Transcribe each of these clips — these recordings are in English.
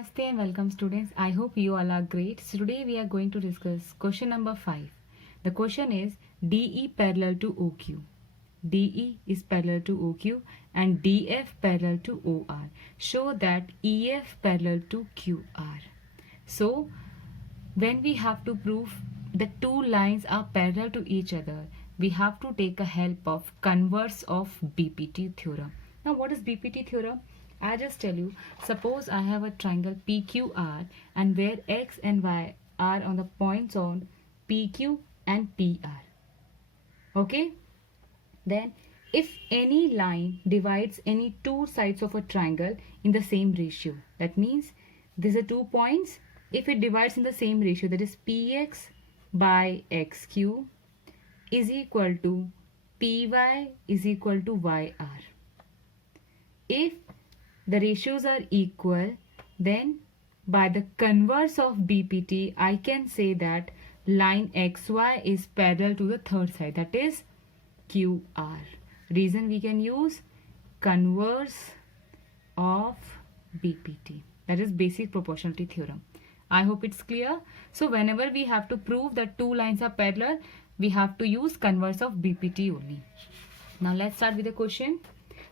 Namaste and welcome students. I hope you all are great. So today we are going to discuss question number 5. The question is DE parallel to OQ. DE is parallel to OQ and DF parallel to OR. Show that EF parallel to QR. So when we have to prove that two lines are parallel to each other, we have to take a help of converse of BPT theorem. Now what is BPT theorem? I just tell you, suppose I have a triangle PQR and where X and Y are on the points on PQ and PR. Okay? Then if any line divides any two sides of a triangle in the same ratio, that means these are 2 points. If it divides in the same ratio, that is PX by XQ is equal to PY is equal to YR. If the ratios are equal, then by the converse of BPT, I can say that line XY is parallel to the third side, that is QR. Reason we can use converse of BPT, that is basic proportionality theorem. I hope it's clear. So whenever we have to prove that two lines are parallel, we have to use converse of BPT only. Now let's start with the question.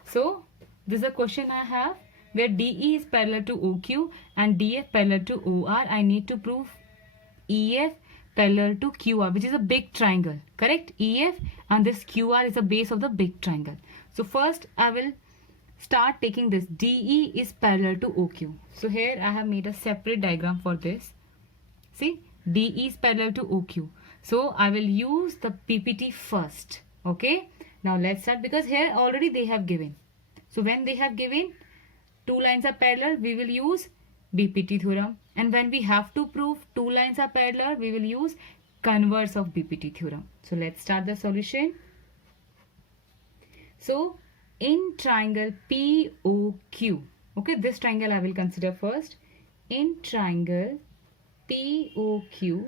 So this is a question I have where DE is parallel to OQ and DF parallel to OR. I need to prove EF parallel to QR, which is a big triangle, correct? EF and this QR is the base of the big triangle. So first I will start taking this. DE is parallel to OQ. So here I have made a separate diagram for this. See, DE is parallel to OQ. So I will use the PPT first. Okay. Now let's start, because here already they have given. So when they have given two lines are parallel, we will use BPT theorem. And when we have to prove two lines are parallel, we will use converse of BPT theorem. So let's start the solution. So in triangle POQ, okay, this triangle I will consider first. In triangle POQ,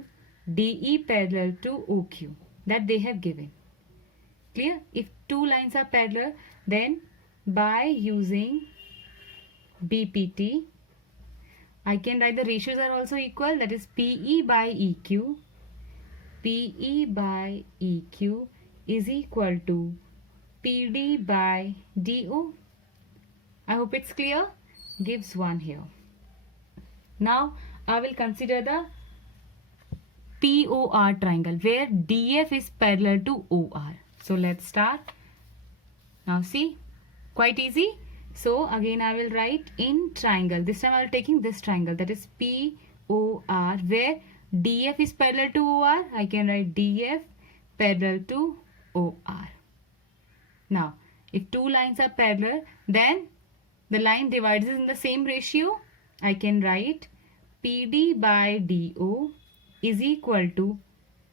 DE parallel to OQ, that they have given. Clear? If two lines are parallel, then by using BPT, I can write the ratios are also equal, that is PE by EQ. PE by EQ is equal to PD by DO. I hope it's clear. Gives 1 here. Now I will consider the POR triangle where DF is parallel to OR. So let's start. Now see, quite easy. So again I will write in triangle. This time I will taking this triangle, that is POR, where DF is parallel to OR. I can write DF parallel to OR. Now if two lines are parallel, then the line divides in the same ratio. I can write PD by DO is equal to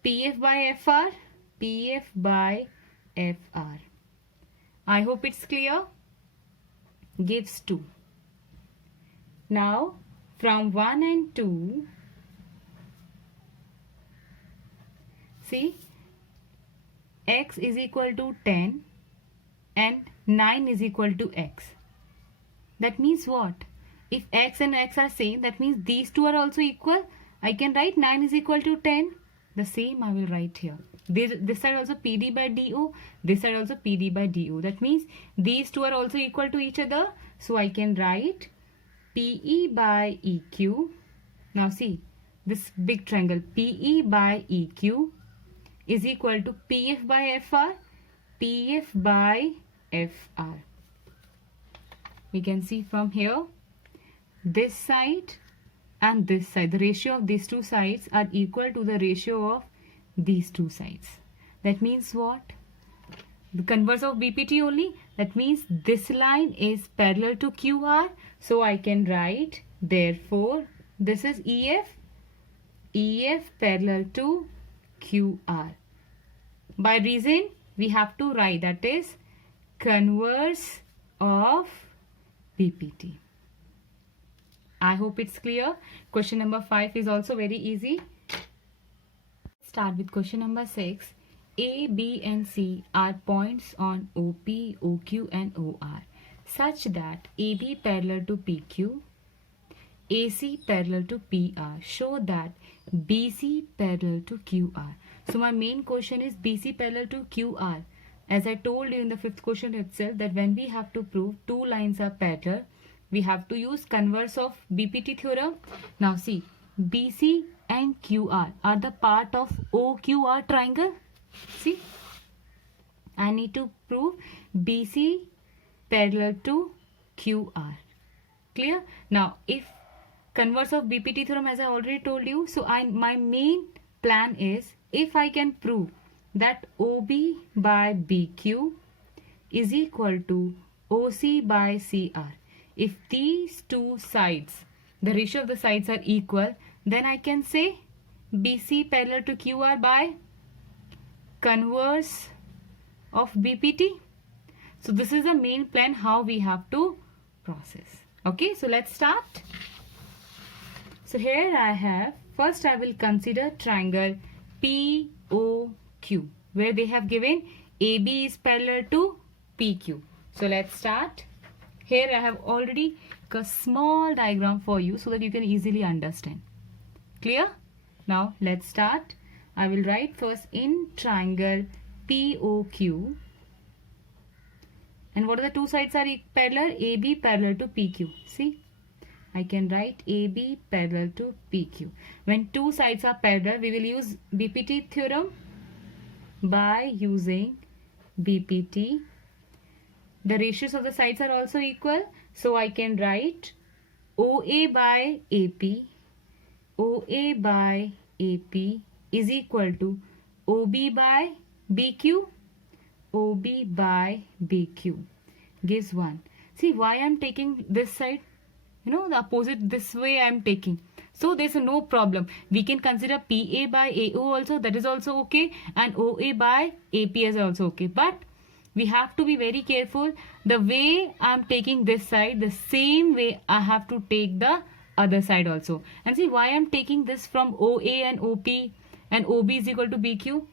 PF by FR, PF by FR. I hope it's clear. Gives 2. Now from 1 and 2, see, X is equal to 10 and 9 is equal to X. That means what? If X and X are same, that means these two are also equal. I can write 9 is equal to 10. The same I will write here. This side also PD by DO, this side also PD by DO. That means these two are also equal to each other. So I can write PE by EQ. Now see, this big triangle PE by EQ is equal to PF by FR, PF by FR. We can see from here, this side and this side, the ratio of these two sides are equal to the ratio of these two sides. That means what? The converse of BPT only. That means this line is parallel to QR. So I can write, therefore, this is EF. EF parallel to QR. By reason, we have to write, that is converse of BPT. I hope it's clear. Question number 5 is also very easy. Start with question number 6. A, B and C are points on OP, OQ and OR such that AB parallel to PQ, AC parallel to PR. Show that BC parallel to QR. So my main question is BC parallel to QR. As I told you in the fifth question itself, that when we have to prove two lines are parallel, we have to use converse of BPT theorem. Now see, BC and QR are the part of OQR triangle. See, I need to prove BC parallel to QR. Clear? Now, if converse of BPT theorem, as I already told you, so my main plan is, if I can prove that OB by BQ is equal to OC by CR. If these two sides, the ratio of the sides are equal, then I can say BC parallel to QR by converse of BPT. So this is the main plan how we have to process. Okay, so let's start. So here I have, first I will consider triangle POQ, where they have given AB is parallel to PQ. So let's start. Here I have already a small diagram for you so that you can easily understand. Clear? Now let's start. I will write first in triangle POQ. And what are the two sides are parallel? AB parallel to PQ. See, I can write AB parallel to PQ. When two sides are parallel, we will use BPT theorem. By using BPT, the ratios of the sides are also equal. So I can write OA by AP. OA by AP is equal to OB by BQ. OB by BQ gives 1. See why I am taking this side? You know, the opposite this way I am taking. So there's no problem. We can consider PA by AO also. That is also okay. And OA by AP is also okay. But we have to be very careful. The way I am taking this side, the same way I have to take the other side also. And see why I am taking this from OA and OP and OB is equal to BQ.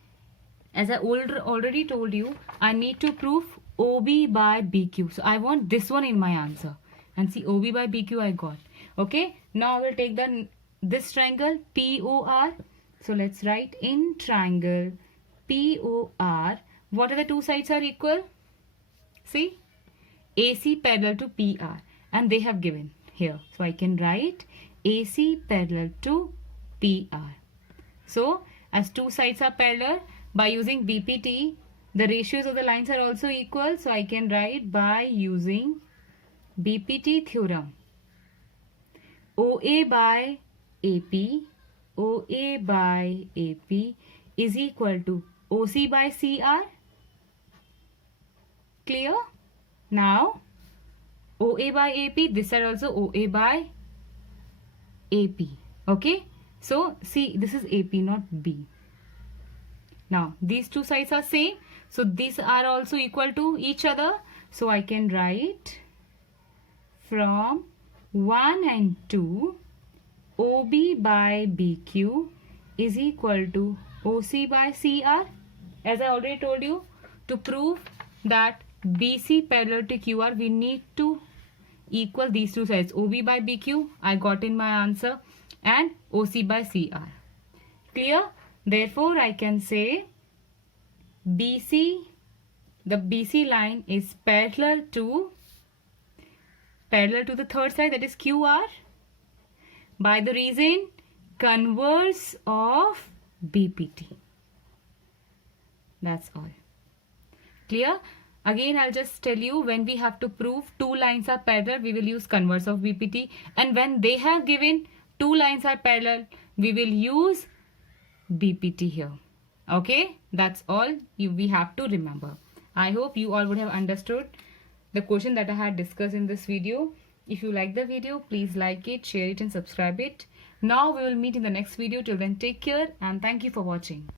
As I already told you, I need to prove OB by BQ. So I want this one in my answer. And see, OB by BQ I got. Okay. Now I will take this triangle POR. So let's write in triangle POR. What are the two sides are equal? See, AC parallel to PR. And they have given here. So I can write AC parallel to PR. So as two sides are parallel, by using BPT, the ratios of the lines are also equal. So I can write by using BPT theorem. OA by AP, OA by AP is equal to OC by CR. Clear? Now, OA by AP, this are also OA by AP. Okay? So, see, this is AP, not B. Now, these two sides are same. So, these are also equal to each other. So, I can write from 1 and 2, OB by BQ is equal to OC by CR. As I already told you, to prove that BC parallel to QR, we need to equal these two sides. OB by BQ, I got in my answer, and OC by CR. Clear? Therefore, I can say BC, the BC line is parallel to the third side, that is QR, by the reason converse of BPT. That's all. Clear? Again, I'll just tell you, when we have to prove two lines are parallel, we will use converse of BPT. And when they have given two lines are parallel, we will use BPT here. Okay, that's all we have to remember. I hope you all would have understood the question that I had discussed in this video. If you like the video, please like it, share it and subscribe it. Now we will meet in the next video. Till then, take care and thank you for watching.